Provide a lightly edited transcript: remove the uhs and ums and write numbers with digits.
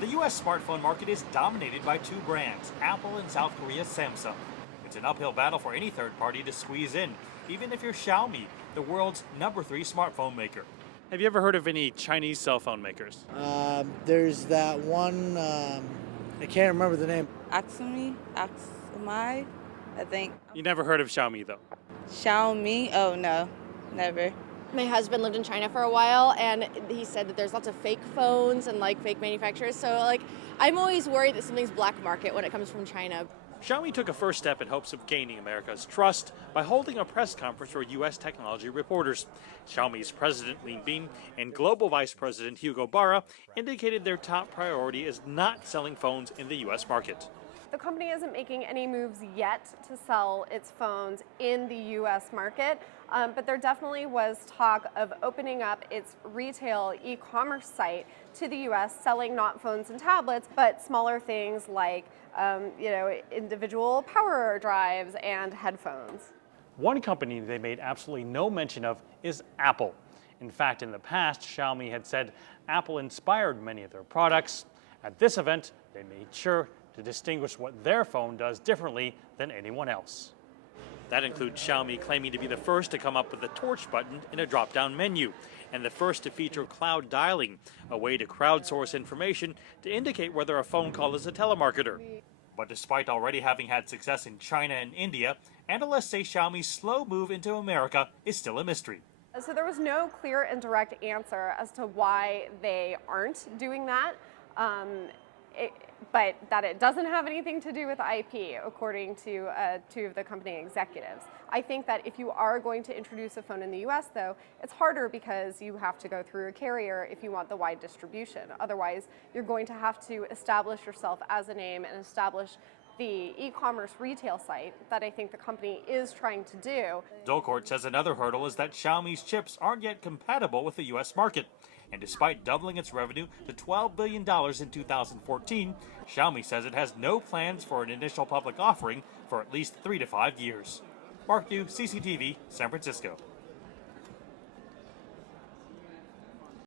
The US smartphone market is dominated by two brands, Apple and South Korea's Samsung. It's an uphill battle for any third party to squeeze in, even if you're Xiaomi, the world's #3 smartphone maker. Have you ever heard of any Chinese cell phone makers? There's that one, I can't remember the name. Axumi, I think. You never heard of Xiaomi though? Xiaomi? Oh no, never. My husband lived in China for a while, and he said that there's lots of fake phones and fake manufacturers. So I'm always worried that something's black market when it comes from China. Xiaomi took a first step in hopes of gaining America's trust by holding a press conference for U.S. technology reporters. Xiaomi's President Lin Bin and Global Vice President Hugo Barra indicated their top priority is not selling phones in the U.S. market. The company isn't making any moves yet to sell its phones in the U.S. market, but there definitely was talk of opening up its retail e-commerce site to the U.S., selling not phones and tablets, but smaller things like individual power drives and headphones. One company they made absolutely no mention of is Apple. In fact, in the past, Xiaomi had said Apple inspired many of their products. At this event, they made sure to distinguish what their phone does differently than anyone else. That includes Xiaomi claiming to be the first to come up with the torch button in a drop-down menu, and the first to feature cloud dialing, a way to crowdsource information to indicate whether a phone call is a telemarketer. But despite already having had success in China and India, analysts say Xiaomi's slow move into America is still a mystery. So there was no clear and direct answer as to why they aren't doing that. But that it doesn't have anything to do with IP, according to two of the company executives. I think that if you are going to introduce a phone in the US, though, it's harder because you have to go through a carrier if you want the wide distribution. Otherwise, you're going to have to establish yourself as a name and establish the e-commerce retail site that I think the company is trying to do. Dolcourt says another hurdle is that Xiaomi's chips aren't yet compatible with the US market. And despite doubling its revenue to $12 billion in 2014, Xiaomi says it has no plans for an initial public offering for at least 3 to 5 years. Mark New, CCTV, San Francisco.